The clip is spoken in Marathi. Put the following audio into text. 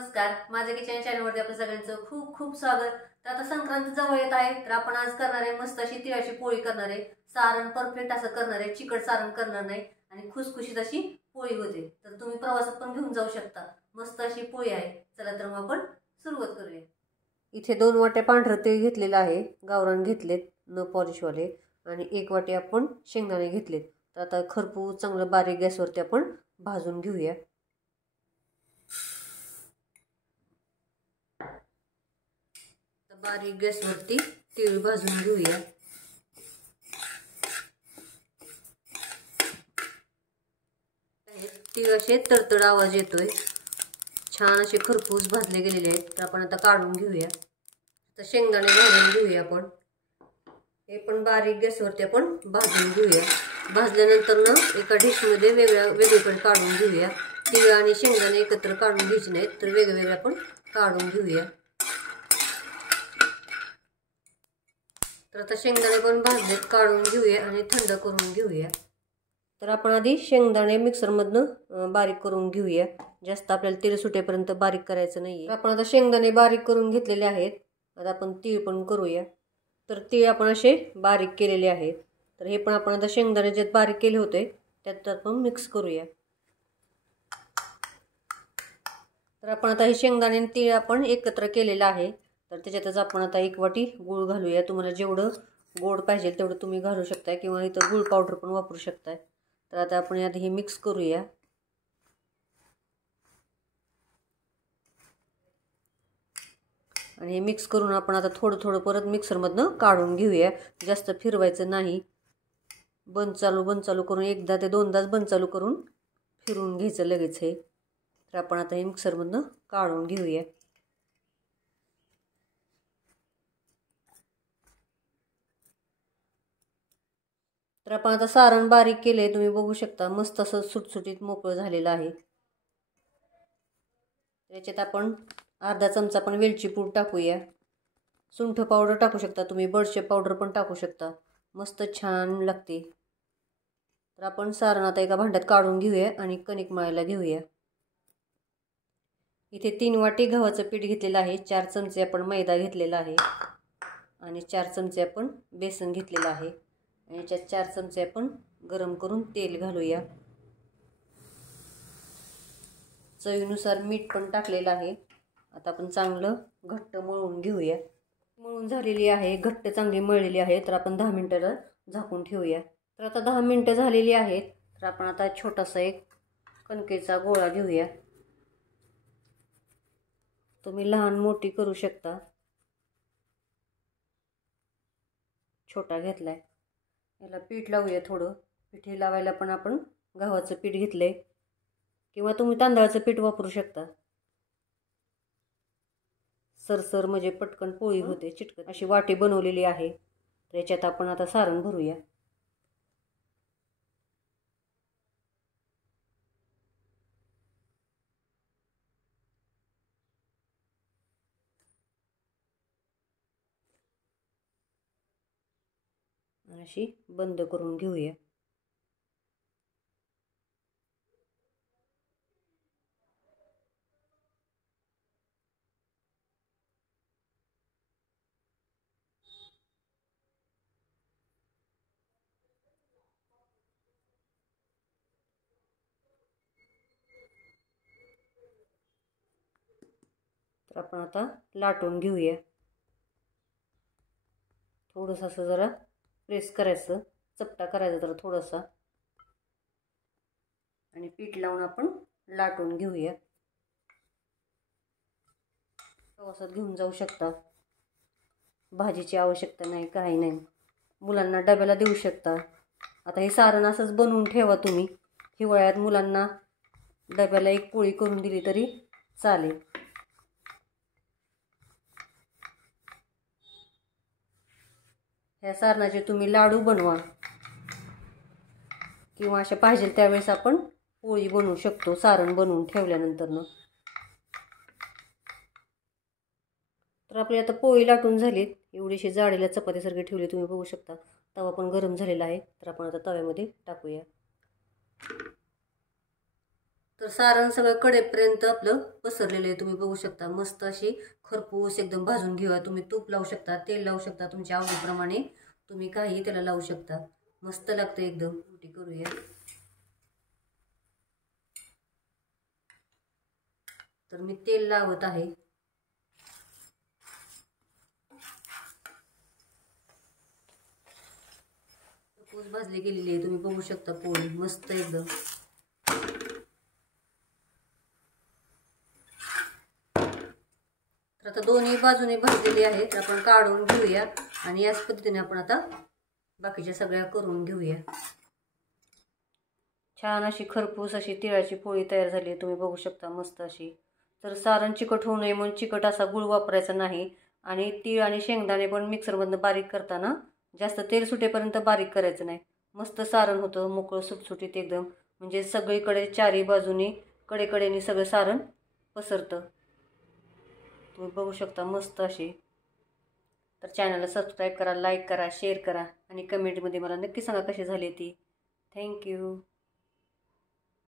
नमस्कार, माझ्या किचन चॅनलवरती आपल्या सगळ्यांचं खूप खूप स्वागत। तर आता संक्रांत जवळ येत आहे, तर आपण आज करणार आहे मस्त अशी तिळाची पोळी करणार आहे। सारण परफेक्ट असं करणार आहे, चिकट सारण करणार नाही आणि खुसखुशीत अशी पोळी होते। तर तुम्ही प्रवासात पण घेऊन जाऊ शकता। मस्त अशी पोळी आहे। चला तर मग आपण सुरुवात करूया। इथे 2 वाट्या पांढरं तीळ घेतलेलं आहे, गावरान घेतलेत न पॉलिशवाले, आणि 1 वाटी आपण शेंगदाणे घेतलेत। तर आता खरपूस चांगलं बारीक गॅसवरती आपण भाजून घेऊया। बारीक गॅसवरती तीळ भाजून घेऊया। तीळ असे तडतड आवाज येतोय, छान असे खरपूस भाजले गेलेले आहेत। तर आपण आता काढून घेऊया। तर शेंगदाणे भाजून घेऊया आपण, हे पण बारीक गॅसवरती आपण भाजून घेऊया। भाजल्यानंतर ना एका डिशमध्ये वेगवेगळे काढून घेऊया। तीळ आणि शेंगदाणे एकत्र काढून घ्यायचे नाहीत, तर वेगवेगळे आपण काढून घेऊया। तर आता शेंगदाणे पण भाजलेत, काढून घेऊया आणि थंड करून घेऊया। तर आपण आधी शेंगदाणे मिक्सरमधनं बारीक करून घेऊया। जास्त आपल्याला तीळ सुटेपर्यंत बारीक करायचं नाहीये। तर आपण आता शेंगदाणे बारीक करून घेतलेले आहेत। आता आपण तीळ पण करूया। तर तीळ आपण असे बारीक केलेले आहेत। तर हे पण आपण आता शेंगदाणे जे बारीक केले होते त्यात आपण मिक्स करूया। तर आपण आता हे शेंगदाणे आणि तीळ आपण एकत्र केलेलं आहे। तर त्याच्यातच आपण आता 1 वाटी गूळ घालूया। तुम्हाला जेवढं गोड पाहिजे तेवढं तुम्ही घालू शकता, किंवा इथं गूळ पावडर पण वापरू शकता। तर आता आपण आधी हे मिक्स करूया। आणि हे मिक्स करून आपण आता थोडं थोडं परत मिक्सरमधनं काढून घेऊया। जास्त फिरवायचं नाही, बंद चालू करून एकदा ते दोनदाच बंद चालू करून फिरून घ्यायचं लगेच हे। तर आपण आता हे मिक्सरमधनं काढून घेऊया। तर आपण आता सारण बारीक केले, तुम्ही बघू शकता मस्त असं सुटसुटीत मोकळं झालेलं आहे। याच्यात आपण अर्धा चमचा पण वेलची पूड टाकूया। सुंठ पावडर टाकू शकता तुम्ही, बडीशेप पावडर पण टाकू शकता, मस्त छान लागते। तर आपण सारण आता एका भांड्यात काढून घेऊया आणि कणिक मळायला घेऊया। इथे 3 वाटी गव्हाचं पीठ घेतलेलं आहे, 4 चमचे आपण मैदा घेतलेला आहे आणि 4 चमचे आपण बेसन घेतलेलं आहे। आणि याच्यात 4 चमचे आपण गरम करून तेल घालूया। चवीनुसार मीठ पण टाकलेलं आहे। आता आपण चांगलं घट्ट मळून घेऊया। मळून झालेली आहे, घट्ट चांगली मळलेली आहे। तर आपण 10 मिनिटाला झाकून ठेवूया। तर आता 10 मिनिटं झालेली आहेत। तर आपण आता छोटासा एक कणकेचा गोळा घेऊया। तुम्ही लहान मोठी करू शकता, छोटा घेतलाय। याला पीठ लावूया थोडं। पीठ लावायला पण आपण गव्हाचं पीठ घेतलंय, किंवा तुम्ही तांदळाचं पीठ वापरू शकता। सरसर म्हणजे पटकन पोळी होते, चिटकन अशी वाटी बनवलेली आहे। तर याच्यात आपण आता सारण भरूया। अशी बंद करून घेऊया। तर आपण आता लाटून घेऊया। थोडंसं असं जरा प्रेस करायचं, चपटा करायचा जरा थोडासा, आणि पीठ लावून आपण लाटून घेऊया। प्रवासात घेऊन जाऊ शकता, भाजीची आवश्यकता नाही, काही नाही, मुलांना डब्याला देऊ शकता। आता हे सारण असंच बनवून ठेवा तुम्ही। हिवाळ्यात मुलांना डब्याला एक पोळी करून दिली तरी चालेल। ह्या सारणाचे तुम्ही लाडू बनवा, किंवा अशा पाहिजे त्यावेळेस आपण पोळी बनवू शकतो सारण बनवून ठेवल्यानंतर। तर आपली आता पोळी लाटून झालीत, एवढीशी जाडीला चपातीसारखी ठेवली, तुम्ही बघू शकता। तवा पण गरम झालेला आहे। तर आपण आता तव्यामध्ये टाकूया। तर सारण सगळं कडेपर्यंत आपलं पसरलेलं आहे, तुम्ही बघू शकता. मस्त अशी खरपूस एकदम भाजून घेऊया. तुम्ही तूप लावू शकता, तेल लावू शकता, तुमच्या आवडीप्रमाणे तुम्ही काही त्याला लावू शकता. मस्त लागतं एकदम. रोटी करूया. तर मी तेल लावत आहे. खरपूस भाजली गेलेली आहे, तुम्ही बघू शकता. पोळी मस्त एकदम. तर आता दोन्ही बाजूने भाजलेली आहेत, आपण काढून घेऊया आणि याच पद्धतीने आपण आता बाकीच्या सगळ्या करून घेऊया. छान अशी खरपूस अशी तिळाची पोळी तयार झाली आहे, तुम्ही बघू शकता. मस्त अशी. तर सारण चिकट होऊ नये म्हणून चिकट असा गुळ वापरायचा नाही. आणि तीळ आणि शेंगदाणे पण मिक्सरमधनं बारीक करताना जास्त तेल सुटेपर्यंत बारीक करायचं नाही. मस्त सारण होतं, मोकळं सुटसुटीत एकदम. म्हणजे सगळीकडे चारी बाजूनी कडेकडेने सगळं सारण पसरतं. तुम्ही बघू शकता. मस्त अशी. तर चॅनलला सबस्क्राईब करा, लाईक करा, शेअर करा आणि कमेंटमध्ये मला नक्की सांगा कशी झाली ती. थँक्यू.